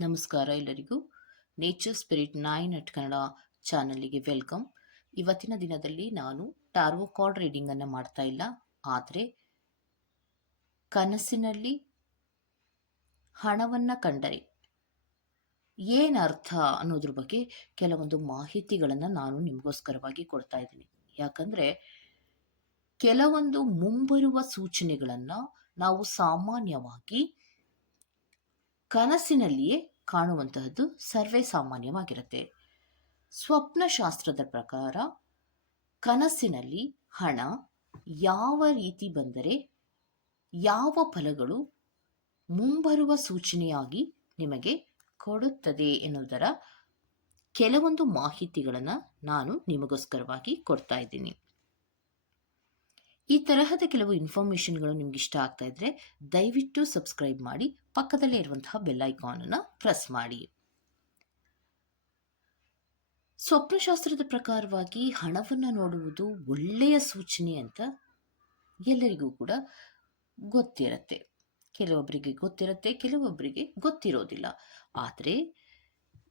ನಮಸ್ಕಾರ ಎಲ್ಲರಿಗೂ. Nature spirit nine at Kannada ಚಾನಲ್ಗೆ ವೆಲ್ಕಮ್ ಇವತ್ತಿನ ದಿನದಲ್ಲಿ ನಾನು ಟಾರ್ವೋ ಕಾರ್ಡ್ ರೀಡಿಂಗ್ ಅನ್ನು ಮಾಡ್ತಾ ಇಲ್ಲ. ಆದರೆ ಕನಸಿನಲ್ಲಿ ಹಣವನ್ನು ಕಂಡರೆ ಏನರ್ಥ ಅನ್ನೋದ್ರ ಬಗ್ಗೆ ಕೆಲವೊಂದು ಮಾಹಿತಿಗಳನ್ನು ನಾನು ನಿಮಗೋಸ್ಕರವಾಗಿ ಕೊಡ್ತಾ ಇದ್ದೀನಿ. ಯಾಕಂದ್ರೆ ಕೆಲವೊಂದು ಮುಂಬರುವ ಸೂಚನೆಗಳನ್ನು ನಾವು ಸಾಮಾನ್ಯವಾಗಿ ಕನಸಿನಲ್ಲಿಯೇ ಕಾಣುವಂತಹದ್ದು ಸರ್ವೇ ಸಾಮಾನ್ಯವಾಗಿರುತ್ತೆ. ಸ್ವಪ್ನಶಾಸ್ತ್ರದ ಪ್ರಕಾರ, ಕನಸಿನಲ್ಲಿ ಹಣ ಯಾವ ರೀತಿ ಬಂದರೆ ಯಾವ ಫಲಗಳು ಮುಂಬರುವ ಸೂಚನೆಯಾಗಿ ನಿಮಗೆ ಕೊಡುತ್ತದೆ ಎನ್ನುವುದರ ಕೆಲವೊಂದು ಮಾಹಿತಿಗಳನ್ನು ನಾನು ನಿಮಗೋಸ್ಕರವಾಗಿ ಕೊಡ್ತಾ ಇದ್ದೀನಿ. ಈ ತರಹದ ಕೆಲವು ಇನ್ಫಾರ್ಮೇಷನ್ಗಳು ನಿಮ್ಗೆ ಇಷ್ಟ ಆಗ್ತಾ ಇದ್ರೆ ದಯವಿಟ್ಟು ಸಬ್ಸ್ಕ್ರೈಬ್ ಮಾಡಿ, ಪಕ್ಕದಲ್ಲೇ ಇರುವಂತಹ ಬೆಲ್ ಐಕಾನ್ ಅನ್ನು ಪ್ರೆಸ್ ಮಾಡಿ. ಸ್ವಪ್ನಶಾಸ್ತ್ರದ ಪ್ರಕಾರವಾಗಿ ಹಣವನ್ನು ನೋಡುವುದು ಒಳ್ಳೆಯ ಸೂಚನೆ ಅಂತ ಎಲ್ಲರಿಗೂ ಕೂಡ ಗೊತ್ತಿರತ್ತೆ. ಕೆಲವೊಬ್ಬರಿಗೆ ಗೊತ್ತಿರತ್ತೆ ಕೆಲವೊಬ್ಬರಿಗೆ ಗೊತ್ತಿರೋದಿಲ್ಲ. ಆದರೆ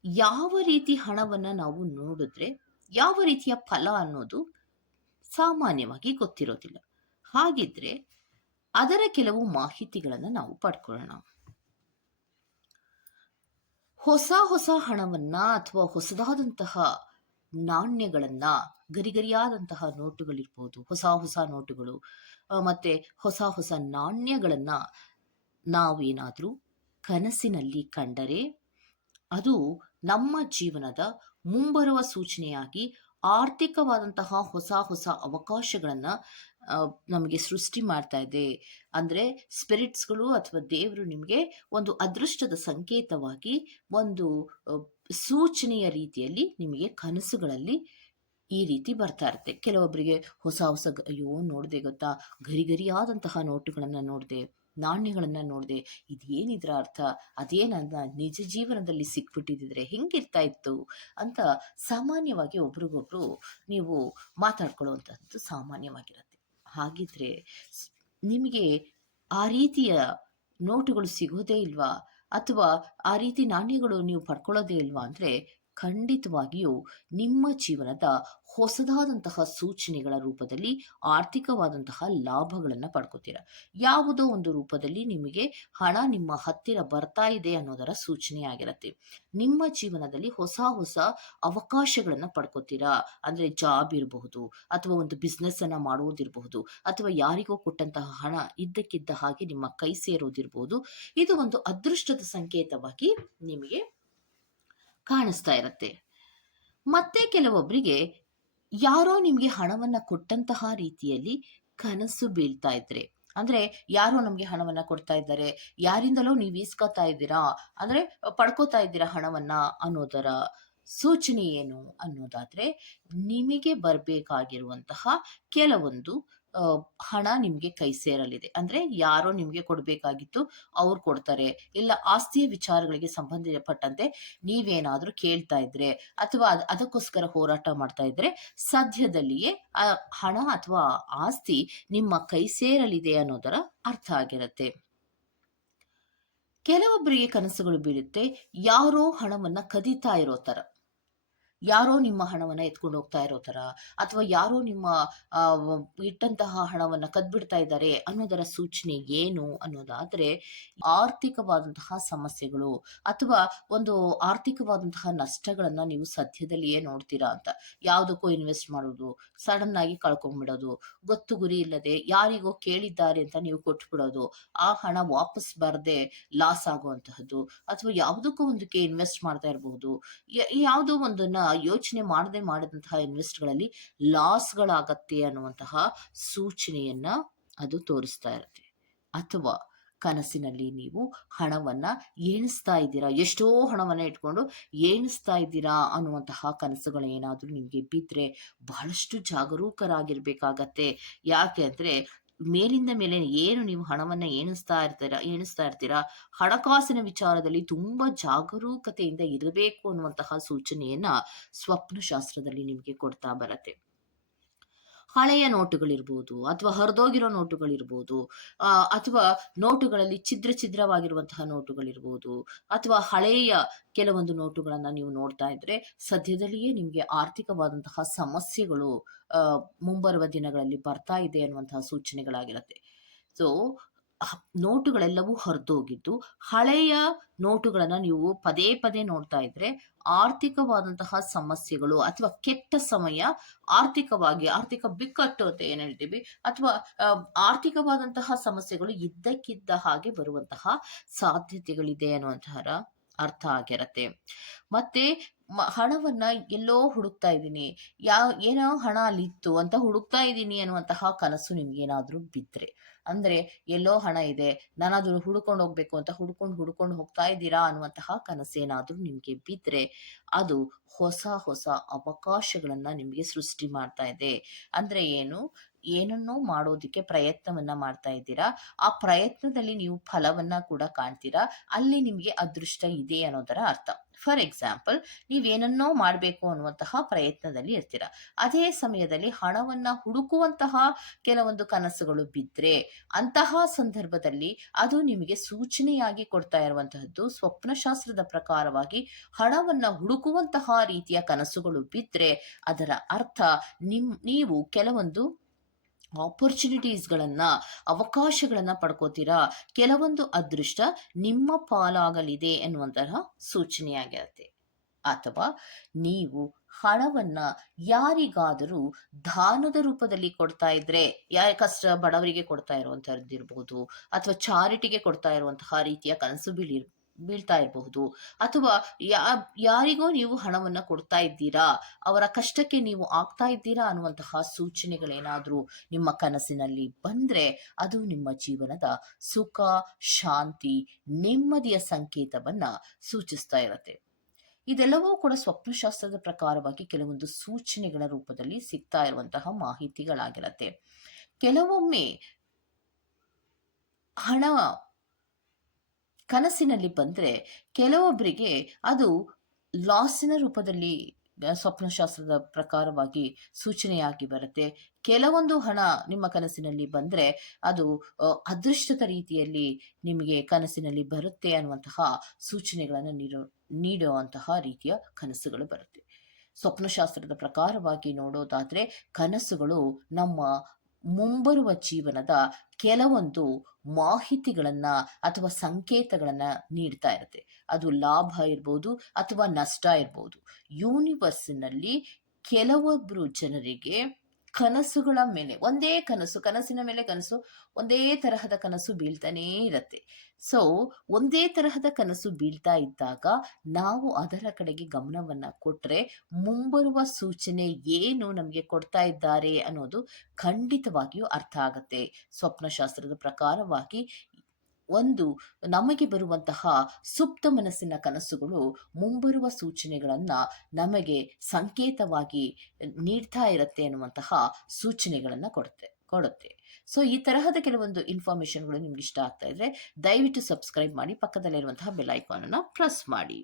ಯಾವ ರೀತಿ ಹಣವನ್ನು ನಾವು ನೋಡಿದ್ರೆ, ಯಾವ ರೀತಿಯ ಫಲ ಅನ್ನೋದು ಸಾಮಾನ್ಯವಾಗಿ ಗೊತ್ತಿರೋದಿಲ್ಲ. ಹಾಗಿದ್ರೆ ಅದರ ಕೆಲವು ಮಾಹಿತಿಗಳನ್ನು ನಾವು ಪಡ್ಕೊಳ್ಳೋಣ. ಹೊಸ ಹೊಸ ಹಣವನ್ನ ಅಥವಾ ಹೊಸದಾದಂತಹ ನಾಣ್ಯಗಳನ್ನ, ಗರಿಗರಿಯಾದಂತಹ ನೋಟುಗಳಿರ್ಬೋದು, ಹೊಸ ಹೊಸ ನೋಟುಗಳು ಮತ್ತೆ ಹೊಸ ಹೊಸ ನಾಣ್ಯಗಳನ್ನ ನಾವೇನಾದರೂ ಕನಸಿನಲ್ಲಿ ಕಂಡರೆ ಅದು ನಮ್ಮ ಜೀವನದ ಮುಂಬರುವ ಸೂಚನೆಯಾಗಿ ಆರ್ಥಿಕವಾದಂತಹ ಹೊಸ ಹೊಸ ಅವಕಾಶಗಳನ್ನು ನಮಗೆ ಸೃಷ್ಟಿ ಮಾಡ್ತಾ ಇದೆ. ಅಂದ್ರೆ ಸ್ಪಿರಿಟ್ಸ್ಗಳು ಅಥವಾ ದೇವರು ನಿಮಗೆ ಒಂದು ಅದೃಷ್ಟದ ಸಂಕೇತವಾಗಿ ಒಂದು ಸೂಚನೆಯ ರೀತಿಯಲ್ಲಿ ನಿಮಗೆ ಕನಸುಗಳಲ್ಲಿ ಈ ರೀತಿ ಬರ್ತಾ ಇರುತ್ತೆ. ಕೆಲವೊಬ್ಬರಿಗೆ ಹೊಸ ಹೊಸ ಅಯ್ಯೋ ನೋಡಿದೆ ಗೊತ್ತಾ ಗರಿಗರಿಯಾದಂತಹ ನೋಟುಗಳನ್ನು ನೋಡಿದೆ. ನಾಣ್ಯಗಳನ್ನ ನೋಡಿದೆ. ಇದೇನಿದ್ರ ಅರ್ಥ? ಅದೇ ನನ್ನ ನಿಜ ಜೀವನದಲ್ಲಿ ಸಿಕ್ಬಿಟ್ಟಿದ್ರೆ ಹೆಂಗಿರ್ತಾ ಇತ್ತು? ಅಂತ ಸಾಮಾನ್ಯವಾಗಿ ಒಬ್ರಿಗೊಬ್ರು ನೀವು ಮಾತಾಡ್ಕೊಳ್ಳುವಂಥದ್ದು ಸಾಮಾನ್ಯವಾಗಿರುತ್ತೆ. ಹಾಗಿದ್ರೆ ನಿಮಗೆ ಆ ರೀತಿಯ ನೋಟುಗಳು ಸಿಗೋದೇ ಇಲ್ವಾ? ಅಥವಾ ಆ ರೀತಿ ನಾಣ್ಯಗಳು ನೀವು ಪಡ್ಕೊಳ್ಳೋದೇ ಇಲ್ವಾ? ಅಂದ್ರೆ ಖಂಡಿತವಾಗಿಯೂ ನಿಮ್ಮ ಜೀವನದ ಹೊಸದಾದಂತಹ ಸೂಚನೆಗಳ ರೂಪದಲ್ಲಿ ಆರ್ಥಿಕವಾದಂತಹ ಲಾಭಗಳನ್ನು ಪಡ್ಕೋತೀರ. ಯಾವುದೋ ಒಂದು ರೂಪದಲ್ಲಿ ನಿಮಗೆ ಹಣ ನಿಮ್ಮ ಹತ್ತಿರ ಬರ್ತಾ ಇದೆ ಅನ್ನೋದರ ಸೂಚನೆ ಆಗಿರುತ್ತೆ. ನಿಮ್ಮ ಜೀವನದಲ್ಲಿ ಹೊಸ ಹೊಸ ಅವಕಾಶಗಳನ್ನು ಪಡ್ಕೋತೀರಾ. ಅಂದ್ರೆ ಜಾಬ್ ಇರಬಹುದು, ಅಥವಾ ಒಂದು ಬಿಸ್ನೆಸ್ ಅನ್ನ ಮಾಡುವುದಿರಬಹುದು, ಅಥವಾ ಯಾರಿಗೋ ಕೊಟ್ಟಂತಹ ಹಣ ಇದ್ದಕ್ಕಿದ್ದ ಹಾಗೆ ನಿಮ್ಮ ಕೈ ಸೇರೋದಿರಬಹುದು ಇದು ಒಂದು ಅದೃಷ್ಟದ ಸಂಕೇತವಾಗಿ ನಿಮಗೆ ಕಾಣಿಸ್ತಾ ಇರತ್ತೆ. ಮತ್ತೆ ಕೆಲವೊಬ್ಬರಿಗೆ ಯಾರೋ ನಿಮಗೆ ಹಣವನ್ನ ಕೊಟ್ಟಂತಹ ರೀತಿಯಲ್ಲಿ ಕನಸು ಬೀಳ್ತಾ ಇದ್ರೆ, ಅಂದ್ರೆ ಯಾರೋ ನಮ್ಗೆ ಹಣವನ್ನ ಕೊಡ್ತಾ ಇದ್ದಾರೆ, ಯಾರಿಂದಲೋ ನೀವು ಈಸ್ಕೊತಾ ಇದ್ದೀರಾ, ಅಂದ್ರೆ ಪಡ್ಕೋತಾ ಇದ್ದೀರಾ ಹಣವನ್ನ ಅನ್ನೋದರ ಸೂಚನೆ ಏನು ಅನ್ನೋದಾದ್ರೆ ನಿಮಗೆ ಬರಬೇಕಾಗಿರುವಂತಹ ಕೆಲವೊಂದು ಹಣ ನಿಮ್ಗೆ ಕೈ ಸೇರಲಿದೆ. ಅಂದ್ರೆ ಯಾರೋ ನಿಮ್ಗೆ ಕೊಡ್ಬೇಕಾಗಿತ್ತು, ಅವ್ರು ಕೊಡ್ತಾರೆ. ಇಲ್ಲ, ಆಸ್ತಿಯ ವಿಚಾರಗಳಿಗೆ ಸಂಬಂಧಪಟ್ಟಂತೆ ನೀವೇನಾದ್ರೂ ಕೇಳ್ತಾ ಇದ್ರೆ, ಅಥವಾ ಅದ್- ಅದಕ್ಕೋಸ್ಕರ ಹೋರಾಟ ಮಾಡ್ತಾ ಇದ್ರೆ, ಸದ್ಯದಲ್ಲಿಯೇ, ಆ, ಹಣ ಅಥವಾ ಆಸ್ತಿ ನಿಮ್ಮ ಕೈ ಸೇರಲಿದೆ ಅನ್ನೋದರ ಅರ್ಥ ಆಗಿರುತ್ತೆ. ಕೆಲವೊಬ್ಬರಿಗೆ ಕನಸುಗಳು ಬೀಳುತ್ತೆ, ಯಾರೋ ಹಣವನ್ನ ಕದೀತಾ ಇರೋ ತರ. ಯಾರೋ ನಿಮ್ಮ ಹಣವನ್ನ ಎತ್ಕೊಂಡು ಹೋಗ್ತಾ ಇರೋ ತರ ಅಥವಾ ಯಾರೋ ನಿಮ್ಮ ಇಟ್ಟಂತಹ ಹಣವನ್ನ ಕದ್ಬಿಡ್ತಾ ಇದ್ದಾರೆ ಅನ್ನೋದರ ಸೂಚನೆ ಏನು ಅನ್ನೋದಾದ್ರೆ ಆರ್ಥಿಕವಾದಂತಹ ಸಮಸ್ಯೆಗಳು ಅಥವಾ ಒಂದು ಆರ್ಥಿಕವಾದಂತಹ ನಷ್ಟಗಳನ್ನ ನೀವು ಸದ್ಯದಲ್ಲಿಯೇ ನೋಡ್ತೀರಾ ಅಂತ. ಯಾವುದಕ್ಕೋ ಇನ್ವೆಸ್ಟ್ ಮಾಡೋದು ಸಡನ್ ಆಗಿ ಕಳ್ಕೊಂಡ್ಬಿಡೋದು ಗೊತ್ತು ಗುರಿ ಇಲ್ಲದೆ ಯಾರಿಗೋ ಕೇಳಿದ್ದಾರೆ ಅಂತ ನೀವು ಕೊಟ್ಬಿಡೋದು, ಆ ಹಣ ವಾಪಸ್ ಬರದೆ ಲಾಸ್ ಆಗುವಂತಹದ್ದು ಅಥವಾ ಯಾವುದಕ್ಕೋ ಒಂದಕ್ಕೆ ಇನ್ವೆಸ್ಟ್ ಮಾಡ್ತಾ ಇರಬಹುದು ಯಾವುದೋ ಒಂದನ್ನ ಯೋಚನೆ ಮಾಡದೆ ಮಾಡಿದಂತಹ ಇನ್ವೆಸ್ಟ್ಗಳಲ್ಲಿ ಲಾಸ್ಗಳಾಗತ್ತೆ ಅನ್ನುವಂತಹ ಸೂಚನೆಯನ್ನ ಅದು ತೋರಿಸ್ತಾ ಇರುತ್ತೆ. ಅಥವಾ ಕನಸಿನಲ್ಲಿ ನೀವು ಹಣವನ್ನ ಏಣಿಸ್ತಾ ಇದ್ದೀರಾ? ಎಷ್ಟೋ ಹಣವನ್ನ ಇಟ್ಕೊಂಡು ಏಣಿಸ್ತಾ ಇದ್ದೀರಾ ಅನ್ನುವಂತಹ ಕನಸುಗಳು ಏನಾದರೂ ನಿಮ್ಗೆ ಬಿದ್ರೆ ಬಹಳಷ್ಟು ಜಾಗರೂಕರಾಗಿರ್ಬೇಕಾಗತ್ತೆ. ಯಾಕೆ ಅಂದ್ರೆ ಮೇಲಿಂದ ಮೇಲೆ ಏನು ನೀವು ಹಣವನ್ನ ಎಣಿಸ್ತಾ ಇರ್ತೀರಾ ಎಣಿಸ್ತಾ ಇರ್ತೀರಾ? ಹಣಕಾಸಿನ ವಿಚಾರದಲ್ಲಿ ತುಂಬಾ ಜಾಗರೂಕತೆಯಿಂದ ಇರಬೇಕು ಅನ್ನುವಂತಹ ಸೂಚನೆಯನ್ನ ಸ್ವಪ್ನ ಶಾಸ್ತ್ರದಲ್ಲಿ ನಿಮಗೆ ಕೊಡ್ತಾ ಬರತ್ತೆ. ಹಳೆಯ ನೋಟುಗಳಿರ್ಬೋದು ಅಥವಾ ಹರಿದೋಗಿರೋ ನೋಟುಗಳಿರ್ಬೋದು ಅಥವಾ ನೋಟುಗಳಲ್ಲಿ ಛಿದ್ರ ಛಿದ್ರವಾಗಿರುವಂತಹ ನೋಟುಗಳಿರ್ಬೋದು, ಅಥವಾ ಹಳೆಯ ಕೆಲವೊಂದು ನೋಟುಗಳನ್ನ ನೀವು ನೋಡ್ತಾ ಇದ್ರೆ ಸದ್ಯದಲ್ಲಿಯೇ ನಿಮಗೆ ಆರ್ಥಿಕವಾದಂತಹ ಸಮಸ್ಯೆಗಳು ಮುಂಬರುವ ದಿನಗಳಲ್ಲಿ ಬರ್ತಾ ಇದೆ ಅನ್ನುವಂತಹ ಸೂಚನೆಗಳಾಗಿರುತ್ತೆ. ಸೊ ನೋಟುಗಳೆಲ್ಲವೂ ಹರಿದೋಗಿದ್ದು, ಹಳೆಯ ನೋಟುಗಳನ್ನ ನೀವು ಪದೇ ಪದೇ ನೋಡ್ತಾ ಇದ್ರೆ ಆರ್ಥಿಕವಾದಂತಹ ಸಮಸ್ಯೆಗಳು ಅಥವಾ ಕೆಟ್ಟ ಸಮಯ ಆರ್ಥಿಕವಾಗಿ, ಆರ್ಥಿಕ ಬಿಕ್ಕಟ್ಟು ಅಂತ ಏನ್ ಹೇಳ್ತೀವಿ? ಅಥವಾ ಆರ್ಥಿಕವಾದಂತಹ ಸಮಸ್ಯೆಗಳು ಇದ್ದಕ್ಕಿದ್ದ ಹಾಗೆ ಬರುವಂತಹ ಸಾಧ್ಯತೆಗಳಿದೆ ಅನ್ನುವಂತಹ ಅರ್ಥ ಆಗಿರತ್ತೆ. ಮತ್ತೆ ಹಣವನ್ನ ಎಲ್ಲೋ ಹುಡುಕ್ತಾ ಇದ್ದೀನಿ. ಯಾವ ಏನೋ ಹಣ ಅಲ್ಲಿತ್ತು ಅಂತ ಹುಡುಕ್ತಾ ಇದ್ದೀನಿ ಅನ್ನುವಂತಹ ಕನಸು ನಿಮ್ಗೆ ಏನಾದ್ರೂ ಬಿದ್ರೆ. ಅಂದ್ರೆ ಎಲ್ಲೋ ಹಣ ಇದೆ ನಾನು ಹುಡ್ಕೊಂಡು ಹೋಗ್ಬೇಕು ಅಂತ ಹುಡ್ಕೊಂಡು ಹುಡ್ಕೊಂಡು ಹೋಗ್ತಾ ಇದ್ದೀರಾ ಅನ್ನುವಂತಹ ಕನಸೇನಾದ್ರೂ ನಿಮ್ಗೆ ಬಿದ್ರೆ ಅದು ಹೊಸ ಹೊಸ ಅವಕಾಶಗಳನ್ನ ನಿಮಗೆ ಸೃಷ್ಟಿ ಮಾಡ್ತಾ ಇದೆ. ಅಂದ್ರೆ ಏನು? ಏನನ್ನೋ ಮಾಡೋದಕ್ಕೆ ಪ್ರಯತ್ನವನ್ನ ಮಾಡ್ತಾ ಇದ್ದೀರಾ? ಆ ಪ್ರಯತ್ನದಲ್ಲಿ ನೀವು ಫಲವನ್ನ ಕೂಡ ಕಾಣ್ತೀರಾ? ಅಲ್ಲಿ ನಿಮಗೆ ಅದೃಷ್ಟ ಇದೆ ಅನ್ನೋದರ ಅರ್ಥ. ಫಾರ್ ಎಕ್ಸಾಂಪಲ್, ನೀವೇನನ್ನೋ ಮಾಡಬೇಕು ಅನ್ನುವಂತಹ ಪ್ರಯತ್ನದಲ್ಲಿ ಇರ್ತೀರಾ. ಅದೇ ಸಮಯದಲ್ಲಿ ಹಣವನ್ನ ಹುಡುಕುವಂತಹ ಕೆಲವೊಂದು ಕನಸುಗಳು ಬಿದ್ರೆ, ಅಂತಹ ಸಂದರ್ಭದಲ್ಲಿ ಅದು ನಿಮಗೆ ಸೂಚನೆಯಾಗಿ ಕೊಡ್ತಾ ಇರುವಂತಹದ್ದು ಸ್ವಪ್ನಶಾಸ್ತ್ರದ ಪ್ರಕಾರವಾಗಿ ಹಣವನ್ನ ಹುಡುಕುವಂತಹ ರೀತಿಯ ಕನಸುಗಳು ಬಿದ್ದರೆ ಅದರ ಅರ್ಥ ನಿಮ್, ನೀವು ಕೆಲವೊಂದು ಆಪರ್ಚುನಿಟೀಸ್ಗಳನ್ನ ಅವಕಾಶಗಳನ್ನ ಪಡ್ಕೋತೀರಾ? ಕೆಲವೊಂದು ಅದೃಷ್ಟ ನಿಮ್ಮ ಪಾಲಾಗಲಿದೆ ಎನ್ನುವಂತಹ ಸೂಚನೆಯಾಗಿರುತ್ತೆ ಅಥವಾ ನೀವು ಹಣವನ್ನ ಯಾರಿಗಾದರೂ ದಾನದ ರೂಪದಲ್ಲಿ ಕೊಡ್ತಾ ಇದ್ರೆ, ಯಾರ ಕಷ್ಟ ಬಡವರಿಗೆ ಕೊಡ್ತಾ ಇರುವಂತಹದ್ದು ಇರಬಹುದು ಅಥವಾ ಚಾರಿಟಿಗೆ ಕೊಡ್ತಾ ಇರುವಂತಹ ರೀತಿಯ ಕನಸು ಬೀಳಿ ಬೀಳ್ತಾ ಇರಬಹುದು. ಅಥವಾ ಯಾ, ಯಾರಿಗೋ ನೀವು ಹಣವನ್ನ ಕೊಡ್ತಾ ಇದ್ದೀರಾ, ಅವರ ಕಷ್ಟಕ್ಕೆ ನೀವು ಆಗ್ತಾ ಇದ್ದೀರಾ ಅನ್ನುವಂತಹ ಸೂಚನೆಗಳೇನಾದ್ರೂ ನಿಮ್ಮ ಕನಸಿನಲ್ಲಿ ಬಂದ್ರೆ ಅದು ನಿಮ್ಮ ಜೀವನದ ಸುಖ, ಶಾಂತಿ, ನೆಮ್ಮದಿಯ ಸಂಕೇತವನ್ನ ಸೂಚಿಸ್ತಾ ಇರುತ್ತೆ. ಇದೆಲ್ಲವೂ ಕೂಡ ಸ್ವಪ್ನಶಾಸ್ತ್ರದ ಪ್ರಕಾರವಾಗಿ ಕೆಲವೊಂದು ಸೂಚನೆಗಳ ರೂಪದಲ್ಲಿ ಸಿಗ್ತಾ ಇರುವಂತಹ ಮಾಹಿತಿಗಳಾಗಿರತ್ತೆ. ಕೆಲವೊಮ್ಮೆ ಹಣ ಕನಸಿನಲ್ಲಿ ಬಂದ್ರೆ ಕೆಲವೊಬ್ಬರಿಗೆ ಅದು ಲಾಸಿನ ರೂಪದಲ್ಲಿ ಸ್ವಪ್ನಶಾಸ್ತ್ರದ ಪ್ರಕಾರವಾಗಿ ಸೂಚನೆಯಾಗಿ ಬರುತ್ತೆ. ಕೆಲವೊಂದು ಹಣ ನಿಮ್ಮ ಕನಸಿನಲ್ಲಿ ಬಂದ್ರೆ ಅದು ಅದೃಷ್ಟದ ರೀತಿಯಲ್ಲಿ ನಿಮಗೆ ಕನಸಿನಲ್ಲಿ ಬರುತ್ತೆ ಅನ್ನುವಂತಹ ಸೂಚನೆಗಳನ್ನು ನೀಡೋ, ನೀಡುವಂತಹ ರೀತಿಯ ಕನಸುಗಳು ಬರುತ್ತೆ. ಸ್ವಪ್ನಶಾಸ್ತ್ರದ ಪ್ರಕಾರವಾಗಿ ನೋಡೋದಾದ್ರೆ ಕನಸುಗಳು ನಮ್ಮ ಮುಂಬರುವ ಜೀವನದ ಕೆಲವೊಂದು ಮಾಹಿತಿಗಳನ್ನ ಅಥವಾ ಸಂಕೇತಗಳನ್ನ ನೀಡ್ತಾ ಇರುತ್ತೆ. ಅದು ಲಾಭ ಇರ್ಬೋದು ಅಥವಾ ನಷ್ಟ ಇರ್ಬೋದು. ಯೂನಿವರ್ಸ್ನಲ್ಲಿ ಕೆಲವೊಬ್ರು ಜನರಿಗೆ ಕನಸುಗಳ ಮೇಲೆ, ಒಂದೇ ಕನಸು, ಕನಸಿನ ಮೇಲೆ ಕನಸು, ಒಂದೇ ತರಹದ ಕನಸು ಬೀಳ್ತಾನೇ ಇರತ್ತೆ. ಸೊ ಒಂದೇ ತರಹದ ಕನಸು ಬೀಳ್ತಾ ಇದ್ದಾಗ ನಾವು ಅದರ ಕಡೆಗೆ ಗಮನವನ್ನ ಕೊಟ್ರೆ ಮುಂಬರುವ ಸೂಚನೆ ಏನು ನಮಗೆ ಕೊಡ್ತಾ ಇದ್ದಾರೆ ಅನ್ನೋದು ಖಂಡಿತವಾಗಿಯೂ ಅರ್ಥ ಆಗತ್ತೆ. ಸ್ವಪ್ನಶಾಸ್ತ್ರದ ಪ್ರಕಾರವಾಗಿ ಒಂದು ನಮಗೆ ಬರುವಂತಹ ಸುಪ್ತ ಮನಸ್ಸಿನ ಕನಸುಗಳು ಮುಂಬರುವ ಸೂಚನೆಗಳನ್ನ ನಮಗೆ ಸಂಕೇತವಾಗಿ ನೀಡ್ತಾ ಇರತ್ತೆ ಅನ್ನುವಂತಹ ಸೂಚನೆಗಳನ್ನ ಕೊಡುತ್ತೆ ಕೊಡುತ್ತೆ. ಸೊ, ಈ ತರಹದ ಕೆಲವೊಂದು ಇನ್ಫಾರ್ಮೇಶನ್ಗಳು ನಿಮ್ಗೆ ಇಷ್ಟ ಆಗ್ತಾ ಇದ್ರೆ ದಯವಿಟ್ಟು ಸಬ್ಸ್ಕ್ರೈಬ್ ಮಾಡಿ, ಪಕ್ಕದಲ್ಲಿರುವಂತಹ ಬೆಲ್ ಐಕಾನ್ ಅನ್ನ ಪ್ರೆಸ್ ಮಾಡಿ.